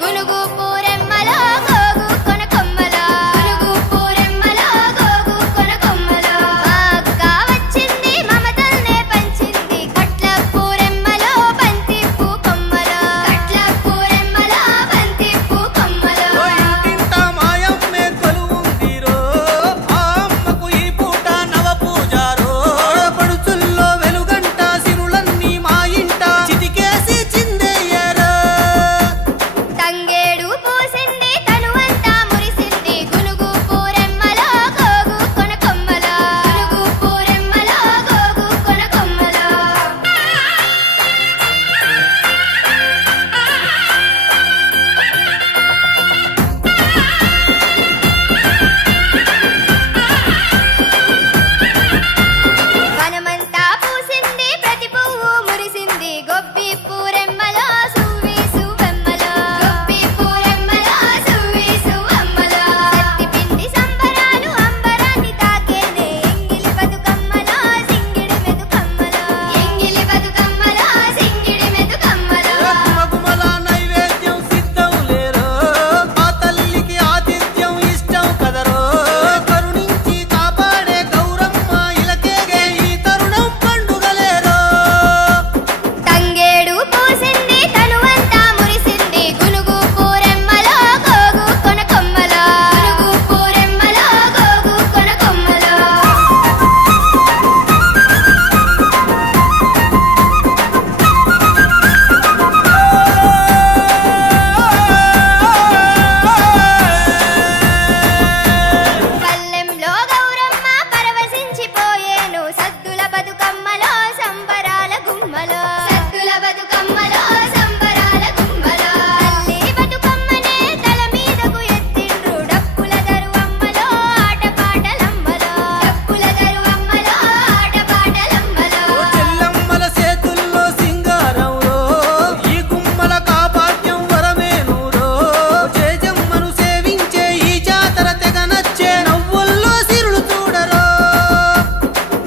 గునుగు పూరెమ్మలో గోగు కొనకొమ్మలో గునుగు పూరెమ్మలో గోగు కొనకొమ్మలో అక్క వచ్చింది మమతల్నే పంచింది కట్ల పూరెమ్మలో బంతి పూ కొమ్మలో కట్ల పూరెమ్మలో బంతి పూ కొమ్మలో ఇంటింట మాయమ్మే కొలువుందిరో ఆ అమ్మకు ఈ పూట నవ పూజారో పడుచుల్లో వెలుగంట సిరులన్నీ మా ఇంట చిటికేసి చిందేయరో తంగేడు పూసింది తనువంతా మురిసింది గునుగు పూరెమ్మలో గోగు కొనకొమ్మలో గునుగు పూరెమ్మలో గోగు కొనకొమ్మలో వనమంతా పూసింది ప్రతి పువ్వు మురిసింది గొబ్బి పూరెమ్మలో సువ్వి సువ్వెమ్మలో గొబ్బి పూరెమ్మలో సువ్వి సువ్వెమ్మలో సత్తి పిండి సంబరాలు అంబరాన్ని తాకేనే ఎంగిలి బతుకమ్మలో సింగిడి మెతుకమ్మలో ఎంగిలి బతుకమ్మలో సింగిడి మెతుకమ్మలో గుమగుమల నైవేద్యం సిద్ధం లేరో ఆ తల్లికి ఆతిథ్యం ఇష్టం కదరో కరుణించి కాపాడే గౌరమ్మ ఇలకేగే ఈ తరుణం పండుగలేరో తంగేడు పూసింది తనువంతా మురిసింది గునుగు పూరెమ్మలో గోగు కొనకొమ్మలో గునుగు పూరెమ్మలో గోగు కొనకొమ్మలో పల్లెంలో గౌరమ్మ పరవశించిపోయేను సద్దుల బతుకమ్మలో సంబరాల గుమ్మలో సద్దుల బతుకమ్మలో సంబరాల గుమ్మలో తల్లి బతుకమ్మనే తల మీదకు ఎత్తిండ్రు డప్పుల దరువమ్మలో ఆటపాటలమ్మలో డప్పుల దరువమ్మలో ఆటపాటలమ్మలో చెల్లమ్మల చేతుల్లో సింగారంలో ఈ గుమ్మల కాపాడ్యం వరమేనురో చేజమ్మను సేవించే ఈ జాతర తెగ నచ్చే నవ్వుల్లో సిరులు చూడరో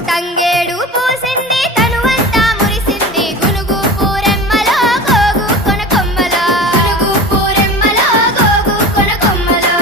తంగేడు పూసింది తనువంతా మురిసింది గునుగు పూరెమ్మలో గోగు కొనకొమ్మలో గునుగు పూరెమ్మలో గోగు కొనకొమ్మలో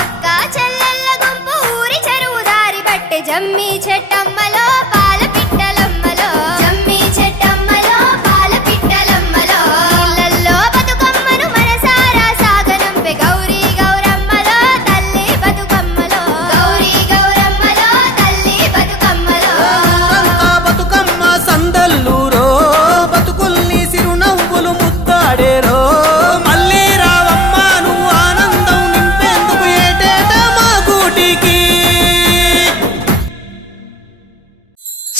అక్క చెల్లెళ్ళ గుంపు ఊరి చెరువు దారి బట్టె జమ్మి చెట్టమ్మలో పాల పిట్టలమ్మలో జమ్మి చెట్టమ్మలో పాల పిట్టలమ్మలో ఇళ్ళల్లో బతుకమ్మను మనసారా సాగనంపే గౌరీ గౌరమ్మలో తల్లి బతుకమ్మలో గౌరీ గౌరమ్మలో తల్లి బతుకమ్మలో అంతా బతుకమ్మ సందల్లూరో బతుకుల్ని సిరునవ్వులు ముద్దాడేరో మళ్ళీ రావమ్మ నువ్వు ఆనందం నింపేందుకు ఏటేటా మా గూటికి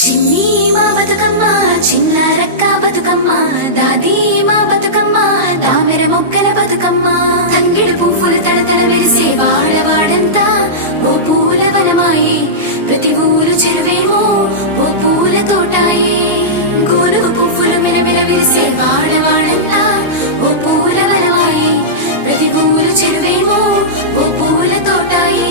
చిన్ని మా బతుకమ్మ చిన్న రక్క బతుకమ్మ దాది మా బతుకమ్మ దామెర మొక్కల బతుకమ్మ తంగిడు పువ్వులు తడతడ వెలిసే వాడవాడంతా ఓ పూల వనమాయే ప్రతి ఊరు చెరువేమో ఓ పూల తోటాయే గోరు పువ్వులు మెలమెల విరిసే వాడవాడంతా ఓ పూల వనమాయే ప్రతి ఊరు చెరువేమో ఓ పూల తోటాయే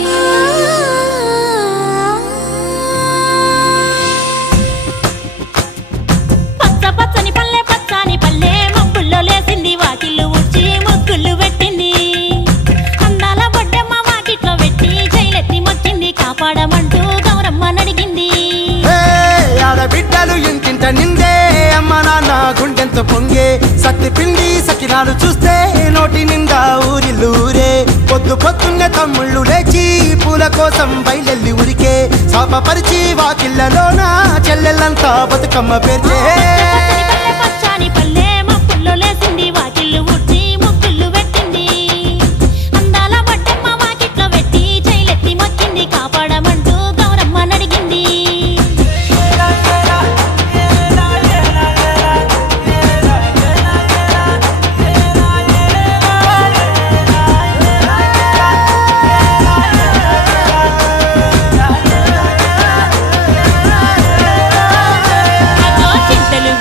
పచ్చ పచ్చని పల్లె మబ్బుల్లో లేసింది వాకిళ్ళు ఊడ్చి ముగ్గులు పెట్టింది అందాల బొడ్డమ్మ వాకిట్లో పెట్టి జైలెత్తి మొక్కింది కాపాడమంటూ గౌరమ్మ నడిగింది ఆడబిడ్డలు ఇంటింట నిందే అమ్మ నాన్న గుండెంత పొంగే సత్తి పిండి సకినాలు చూస్తే నోటి నిండా ఊరిల్లూరే పొద్దు పొద్దున్నే తమ్ముళ్ళు లేచి పూల కోసం బయలెల్లి ఉరికే శాపపరిచి వాకిళ్ళలోన చెల్లెళ్ళంతా బతుకమ్మ పేర్చే పచ్చని పల్లె మబ్బుల్లో లేసింది వాకిళ్ళు ఊడ్చి ముగ్గులు పెట్టింది అందాల బొడ్డమ్మ వాకిట్లో పెట్టి జైలెత్తి మొక్కింది కాపాడమంటూ గౌరమ్మ నడిగింది చింతలు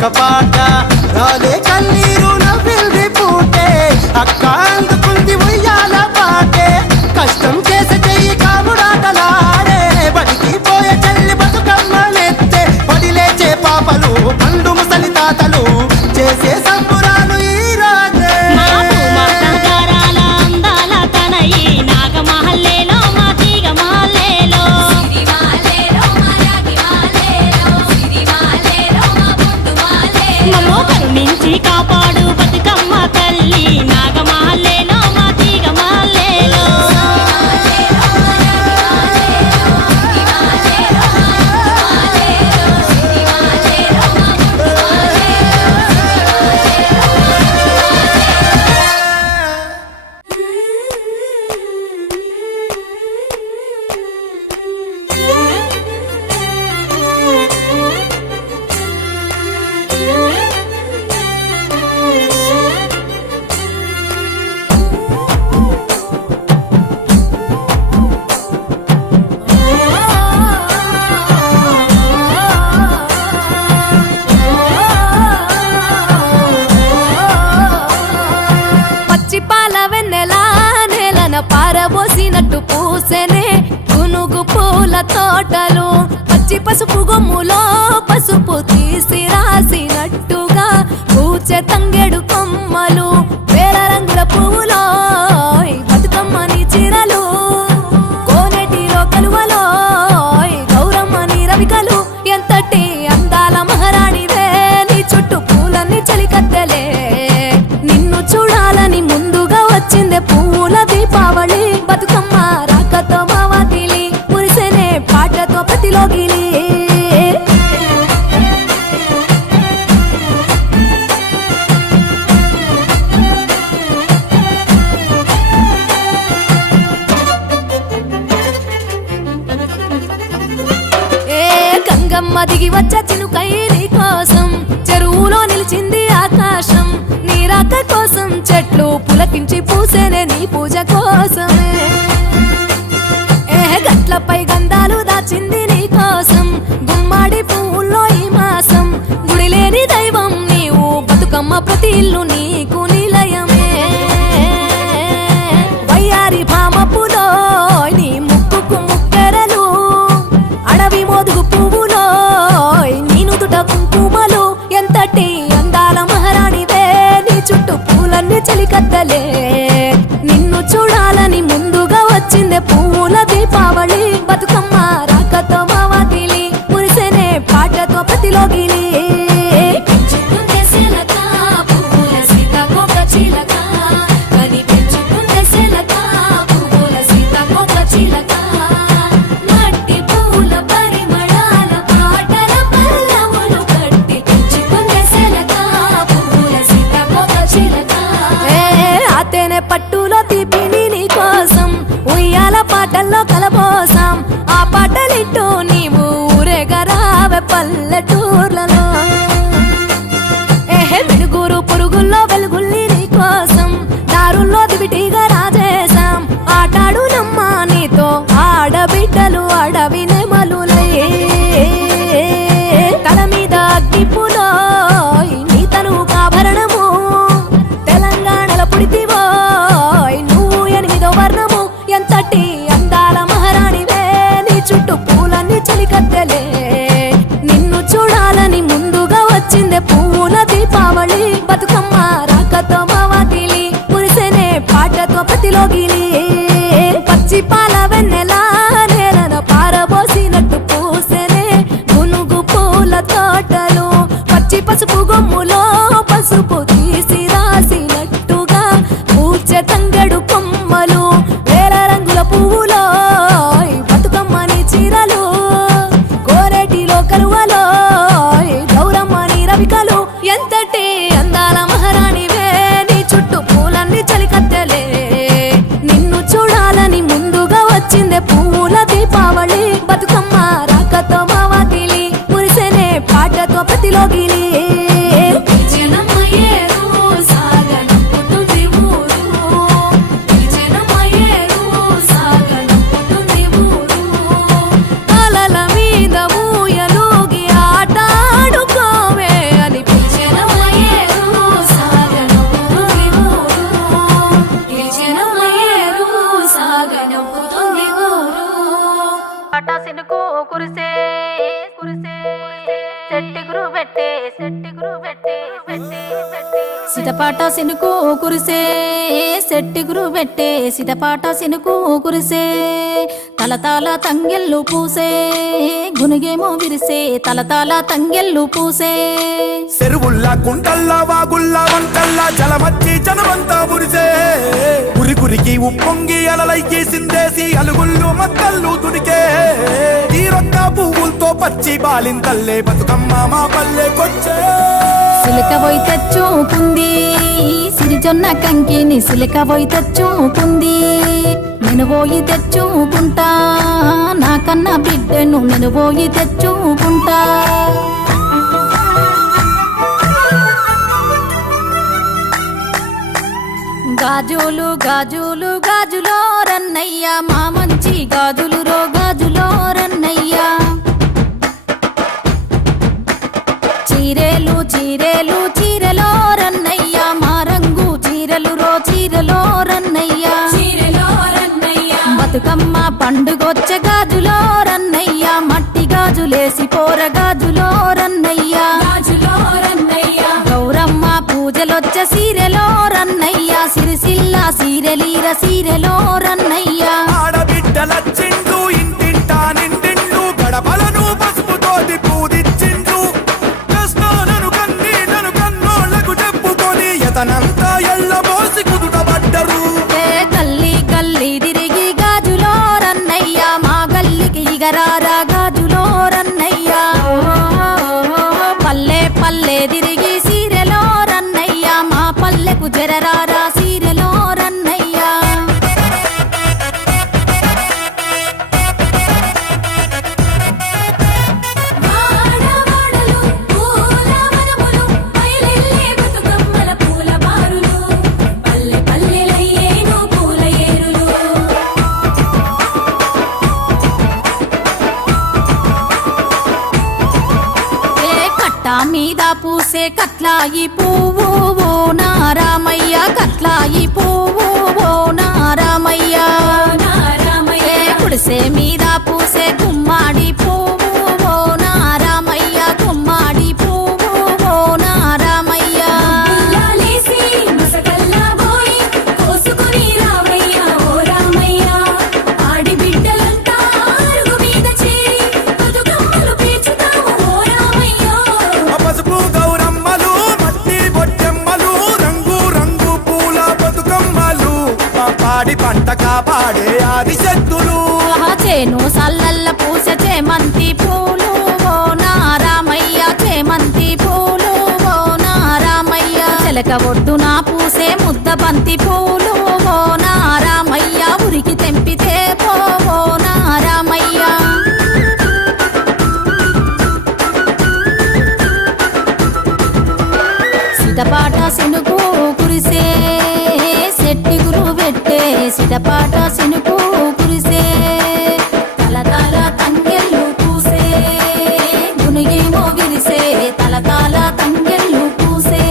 ఒక పాట రాలే కన్నీరు నవ్విల్ది పూటే అక్క అందుకుంది ఉయ్యాల పాటే కష్టం చేసే చెయ్యి కాముడాటలాడే బడికి పోయే చెల్లి బతుకమ్మనెత్తే పడి లేచే పాపలు పండు ముసలి తాతలు చేసే సంబురాలు ఈ రాజే మా సాగరాల అందాల తనయి నాగమహల్లేలో మా తీగ మహల్లేలో మమ్మో కరుణించి కాపాడు బతుకమ్మ తల్లి నాగమహల్లేలో మా తీగ మహల్లేలో పచ్చిపాల వెన్నెలా నేలన పారబోసినట్టు పూసెనే గునుగు పూల తోటలు పచ్చి పసుపు గొమ్ములో పసుపు తీసి రాసినట్టుగా పూచె తంగెడు కొమ్మలు వేల రంగుల పువ్వులో బతుకమ్మని చిరలు కోనేటిలో కలువలో గౌరమ్మని రవికలు ఎంతటి అందాల మహారాణివే నీ చుట్టూ పూలన్నీ చలికత్తెలే నిన్ను చూడాలని ముందుగా వచ్చిందే పూల దీపావళి బతుకమ్మ రాకతో మావాతిలి మురిసెనే పాటతో ప్రతిలోగిలి ఏ గంగమ్మ దిగి వచ్చ చినుకై నీ కోసం చెరువులో నిలిచింది ఆకాశం నీ రాక కోసం చెట్లు పులకించి పూసేనే నీ పూజ కోసమే ఏ గట్లపై గంధాలు దాచింది నీ కోసం గుమ్మాడి పువ్వుల్లో ఈ మాసం గుడి లేని దైవం నీవు బతుకమ్మ ప్రతి ఇల్లు నీకు నిలయమే వయ్యారి భామపులో నీ ముక్కుకు ముక్కెరలు అడవి మోదుగు పువ్వులో నీ నుదుట కుంకుమలు ఎంతటి అందాల మహారాణివే నీ చుట్టూ పూలన్నీ చలికత్తలే నిన్ను చూడాలని ముందుగా వచ్చిందే పూల దీపావళి బతుకమ్మ రాకతో మావాతిలి మురిసెనే పాటతో ప్రతిలోగిలి పట్టులో తీపిని నీ కోసం ఉయ్యాల పాటల్లో కలబోసాం ఆ పాటలిట్టు నీవు ఊరేగరావే పల్లెటూర్లలో ఏహే మిడుగురు పురుగుల్లో వెలుగుల్ని నీ కోసం దారుల్లో దివిటిగా రాజేశాం ఆటాడు నమ్మా నీతో ఆడబిడ్డలు అడవి నెమలులే తల మీద అగ్గిపులో నీ తను ఆభరణము తెలంగాణలో పుడితివో నువ్వు 8వ వర్ణము ఎంతటి అందాల మహారాణివే నీ చుట్టూ పూలన్నీ చలికత్తెలే నిన్ను చూడాలని ముందుగా వచ్చిందే పూల దీపావళి బతుకమ్మ రాకతో మావాతిలి మురిసెనే పాటతో ప్రతిలోగిలి పచ్చి పాల వెన్నెలా నేలన పారబోసినట్టు పూసెనే గునుగు పూల తోటలు పచ్చి పసుపు గొమ్ములో పసుపు తీసి రాసినట్టుగా పూచె తంగెడు కొమ్మలు వేల రంగుల పువ్వు సిటపాట సినుకు కురిసే సెట్టిగురు పెట్టే సిటపాట సినుకు కురిసే తలతాల తంగెళ్ళు పూసే గునుగేమో విరిసే తలతాల తంగెళ్ళు పూసే చెరువుల్లా కుంటల్లా వాగుల్లా వంటల్లా జలమచ్చి జనమంతా మురిసే గురికి ఉప్పొంగి అలలైకి సిందేసి అలుగుళ్ళు మత్తళ్ళు దునికే ఈ రొక్క పువ్వులతో పచ్చి బాలింతల్లే బతుకమ్మ మా పల్లె కొచ్చే సిలిక పోయి తెచ్చుకుంది సిరిజొన్న కంకిని సిలిక పోయి తెచ్చుకుంది నేను పోయి తెచ్చుకుంటా నాకన్నా బిడ్డను నేను పోయి తెచ్చుకుంటా గాజులు గాజులు గాజులో రన్నయ్య మా మంచి గాజులు రో గాజులో రన్నయ్య చీరేలు చీరేలు చీరలో రన్నయ్య మా రంగు చీరలు రో చీరలో రన్నయ్య బతుకమ్మ పండుగొచ్చే గాజులో రన్నయ్య మట్టి గాజులేసి పోర గాజులో రన్నయ్య గౌరమ్మ పూజలొచ్చే సీరెలో రన్నయ్య సిరిసిల్ల సీరెలీర సీరెలో రన్నయ్య ఆడబిడ్డలచ్చిండు ఇంటింటా నిండిండు గడపలను పసుపుతోటి పూజిచ్చిండు కృష్ణను కన్నీళ్లను కన్నోళ్లకు చెప్పుకొని ఎతనంతా ఎల్ల మోసి కుదుటబడ్డరు గల్లీ గల్లీ తిరిగి గాజులో రన్నయ్య మా గల్లికి ఇగరారా గాజులో రన్నయ్య పల్లె పల్లె తిరిగి సీరెలో రన్నయ్య మా పల్లెకు జరరారా సీరెలో రన్నయ్య మీద పూసే కట్లాయి పువ్వు ఓ నారామయ్య కట్లాయి పువ్వు ఓ నారామయ్య కుడిసే మీద పూసే గుమ్మాడి పువ్వు ఓ నారామయ్య గుమ్మాడి పువ్వు ఓ నారామయ్య పసుపు గౌరమ్మలు మట్టి బొట్టెమ్మలు రంగు రంగు పూల బతుకమ్మలు మా పాడి పంట కాపాడే ఆది శక్తులు చేను సల్లల్ల పూస చేమంతి పూలు ఓ నారామయ్య చేమంతి పూలు ఓ నారామయ్య చిలక ఒడ్డున పూసే ముద్ద బంతి పూలు ఓ నారామయ్య ఉరికి తెంపితే పో ఓ నారామయ్య సిటపాట సినుకు కురిసే సెట్టిగురు పెట్టే సిటపాట సినుకు కురిసే తలతాల తంగెళ్ళు పూసే గునిగేమో విరిసే తలతాల తంగెళ్ళు పూసే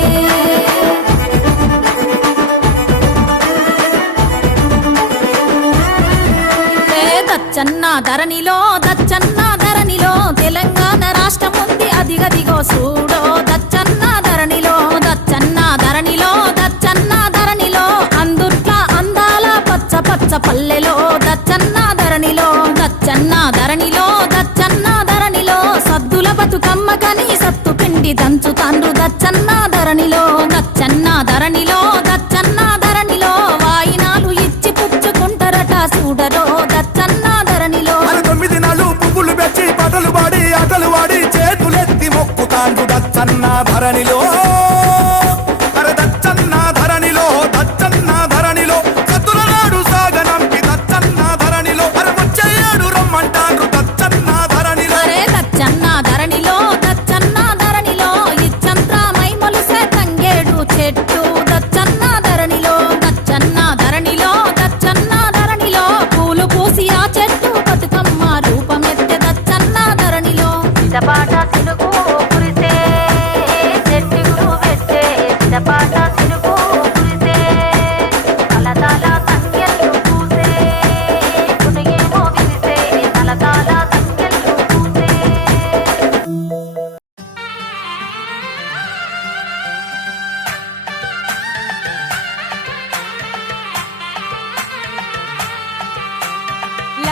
దచ్చన్న ధరణిలో దచ్చన్న ధరణిలో తెలంగాణ రాష్ట్రం ఉంది అదిగదిగో చూడో దచ్చన్న ధరణిలో దచ్చన్న ధరణిలో దచ్చన్న ధరణిలో అందుట్ల అందాల పచ్చ పచ్చ పల్లెలో దచ్చన్న ధరణిలో దచ్చన్న ధరణిలో దచ్చన్న ధరణిలో సద్దుల బతుకమ్మ కని సత్తు పిండి దంచు తండ్రు దచ్చన్న ధరణిలో దచ్చన్న ధరణిలో దచ్చన్న ధరణిలో వాయినాలు ఇచ్చి పుచ్చుకుంటారట చూడరో దచ్చన్న ధరణిలో 9 నాలు పువ్వులు పెట్టి పాటలు పాడి ఆటలు వాడి చేతులెత్తి మొక్కుతాండు దచ్చన్న ధరణిలో అరే దచ్చన్న ధరణిలో దచ్చన్న ధరణిలో సద్దుల నాడు సాగనంపి దచ్చన్న ధరణిలో అరే వచ్చేయాడు రమ్మంటాండ్రు దచ్చన్న ధరణిలో అరే దచ్చన్న ధరణిలో దచ్చన్న ధరణిలో ఇచ్చంతా మైమలుసే తంగేడు చెట్టు దచ్చన్న ధరణిలో దచ్చన్న ధరణిలో దచ్చన్న ధరణిలో పూలు పూసి ఆ చెట్టు బతుకమ్మ రూపమెత్తె దచ్చన్న ధరణిలో సిటపాట సినుకు కురిసే చెట్టు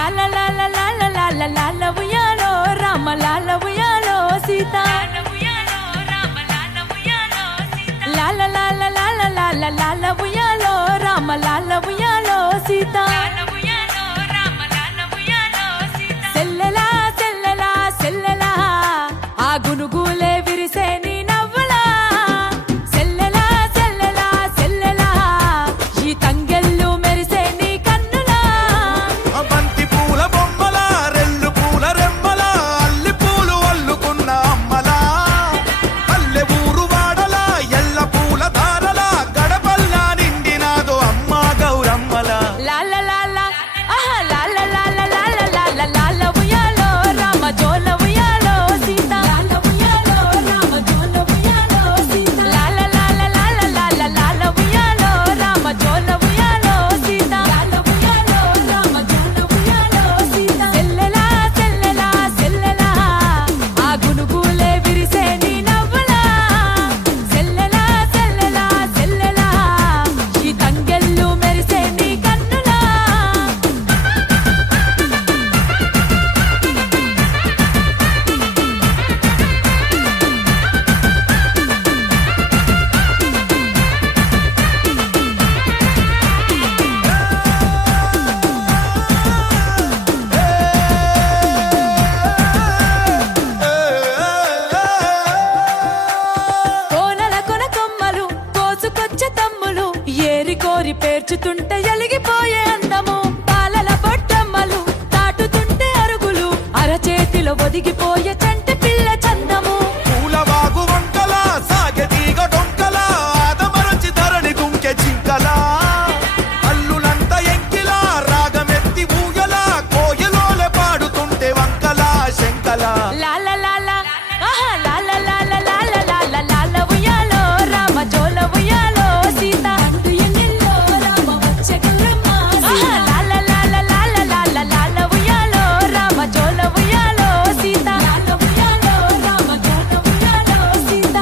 లాల లాల లాల లాల లాల ఉయ్యాలో రామ లాల ఉయ్యాలో సీత లాల లాల లాల లాల లాల ఉయ్యాలో రామ లాల ఉయ్యాలో సీత సెల్లెలా సెల్లెలా సెల్లెలా ఆ గునుగులే విరిసే నీ నవ్వులా సెల్లెలా సెల్లెలా సెల్లెలా ఈ తంగెళ్ళు మెరిసే నీ కన్నులా బంతి పూల బొమ్మల రెల్లు పూల రెమ్మల అల్లి పూలు అల్లుకున్న అమ్మలా పల్లె ఊరు వాడల ఎల్ల పూల దారల గడపల్లా నిండినాదో అమ్మ గౌరమ్మల లాల లాల ఆహా లాల లాల లాల లాల లాల ఉయ్యాలో రామ జోల ఉయ్యాలో సీత లాల ఉయ్యాలో రామ జోల ఉయ్యాలో సీత లాల లాల లాల లాల లాల ఉయ్యాలో రామ జోల ఉయ్యాలో సీత లాల ఉయ్యాలో రామ జోల ఉయ్యాలో సీత సెల్లెలా సెల్లెలా సెల్లెలా ఆ గునుగులే విరిసే నీ నవ్వులా సెల్లెలా సెల్లెలా సెల్లెలా ఈ తంగెళ్ళు మెరిసే నీ కన్నులా కోనల కొన కొమ్మలు కోసుకొచ్చే తమ్ములు ఏరి కోరి పేర్చుతుంటే ఎలిగిపోయే అందము పాలల పొట్టమ్మలు తాటుతుంటే అరుగులు అరచేతిలో ఒదిగిపోయే చంటి పిల్ల చందము పూలవాగు వంకల సాగెదీగ డొంకల ఆదమరచి ధరణి గుంకె జింకల అల్లులంత ఎంకిలా రాగమెత్తి ఊయల కోయలోలే పాడుతుంటే వంకల శంకల లాల లాల ఆహా లాల లాల లాల లాల లాల ఉయ్యాలో రామ జోల ఉయ్యాలో సీత అండు ఎన్నెల్లో రామ వచ్చే గుర్రమ్మ ఆహా లాల లాల లాల లాల లాల ఉయ్యాలో రామ జోల ఉయ్యాలో సీత లాల ఉయ్యాలో రామ జోల ఉయ్యాలో సీత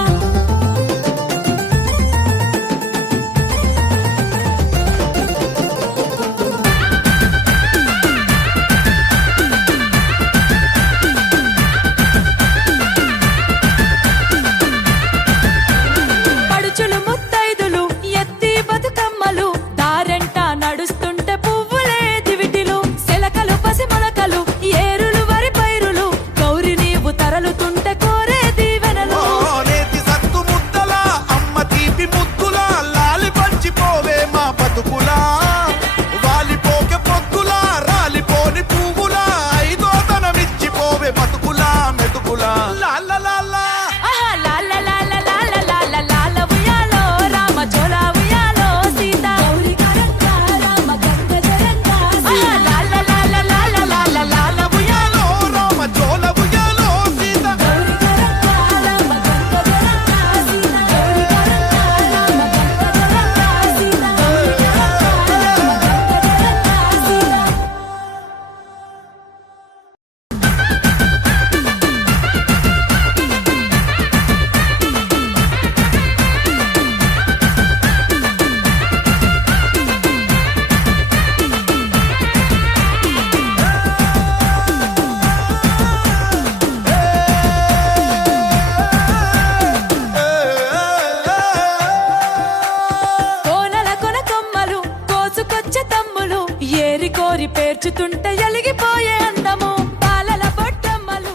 పడుచులు ముత్తైదులు ఎత్తి బతుకమ్మలు దారెంట నడుస్తుంటే పువ్వులే దివిటిలు సెలకలు పసి మొలకలు ఏరులు వరి పైరులు గౌరి నీవు తరలుతుంటే కోరే దీవెనలు నేతి సత్తు ముద్దల అమ్మ తీపి ముద్దుల లాలి పంచిపోవే మా బతుకులా వాలిపోకే పొద్దులా రాలిపోని పువ్వులా ఐదోతనమిచ్చిపోవే బతుకులా మెతుకులా లాల లాల ఆహా లాల లాల లాల లాల లాల ఉయ్యాలో రామ జోల ఉయ్యాలో సీత గౌరి కరంగా రామ గంగ జరంగా ఆహా లాల లాల లాల లాల లాల ఉయ్యాలో రామ జోల ఉయ్యాలో సీత గౌరి కరంగా రామ గంగ జరంగా సీత గౌరి కరంగా రామ గంగ జరంగా సీత గౌరి కరంగా రామ గంగ జరంగా సీత కోనల కొన కొమ్మలు కోసుకొచ్చే తమ్ములు ఏరి కోరి పేర్చుతుంటే ఎలిగిపోయే అందము పాలల పొట్టమ్మలు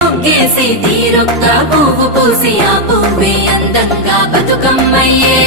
ముగ్గేసి తీరొక్క పువ్వు పూసి ఆ పువ్వే అందంగా బతుకమ్మయ్యే